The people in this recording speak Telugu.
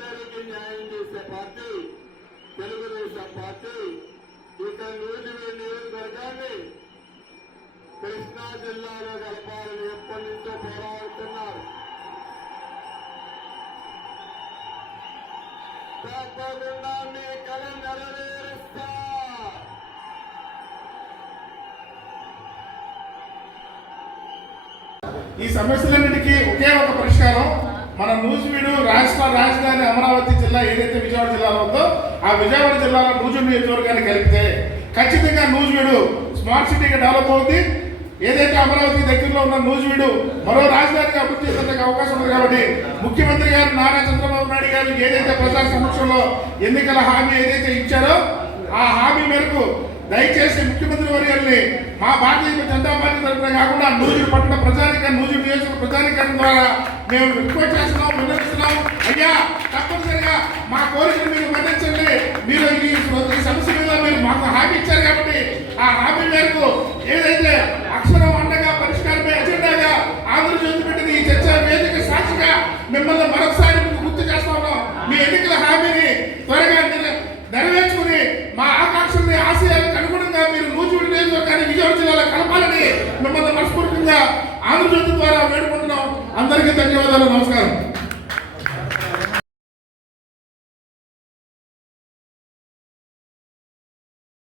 అందరికీ న్యాయం చేసే పార్టీ తెలుగుదేశం పార్టీ. ఇక నూజివీడు నియోజకవర్గాన్ని కృష్ణా జిల్లాలో కలపాలని ఎప్పటి నుంచో పోరాడుతున్నారు. తప్పకుండా మీ కళ నెరవేరుస్తా. ఈ సమస్యలన్నిటికీ ఒకే ఒక పరిష్కారం. మన నూజివీడు రాష్ట్ర రాజధాని అమరావతి జిల్లా ఏదైతే విజయవాడ జిల్లాలో ఉందో ఆ విజయవాడ జిల్లాలో నూజివీడు నియోజకవర్గాన్ని కలిపితే ఖచ్చితంగా నూజివీడు స్మార్ట్ సిటీగా డెవలప్ అవుతుంది. ఏదైతే అమరావతి దగ్గరలో ఉన్న నూజివీడు మరో రాజధానిగా అభివృద్ధి చేసేందుకు అవకాశం ఉంది. కాబట్టి ముఖ్యమంత్రి గారు నారా చంద్రబాబు నాయుడు గారు ఏదైతే ప్రజా సమక్షంలో ఎన్నికల హామీ ఏదైతే ఇచ్చారో ఆ హామీ మేరకు దయచేసి ముఖ్యమంత్రి వర్యాన్ని మా భారతీయ జనతా పార్టీ తరఫున కాకుండా నూజివీడు పట్టణ ప్రజానికరణ నూజివీడు నియోజక ప్రజానికరణ ద్వారా మేము రిక్వెస్ట్ చేస్తున్నాం, విన్నవిస్తున్నాం. అయ్యా తప్పనిసరిగా మా కోరికను మీరు మన్నించండి. మీరు ఈ సమస్య మీద మీరు మాకు హామీ ఇచ్చారు కాబట్టి ఆ హామీ మేరకు ఏదైతే అక్షరం అండగా పరిష్కారమే ఎజెండాగా ఆంధ్రజ్యోతి పెట్టిన ఈ చర్చా వేదిక సాక్షిగా మిమ్మల్ని మరొకసారి గుర్తు చేస్తా ఉన్నాం. మీ ఎన్నికల హామీని త్వరగా నెరవేర్చుకుని మా ఆకాంక్షల్ని ఆశయాలకు అనుగుణంగా మీరు నూజివీడు నియోజకవర్గాన్ని విజయవాడ జిల్లాలో కలపాలని మిమ్మల్ని మనస్ఫూర్తిగా ఆంధ్రజ్యోతి ద్వారా వేడుకుంటున్నాం. అందరికీ ధన్యవాదాలు, నమస్కారం.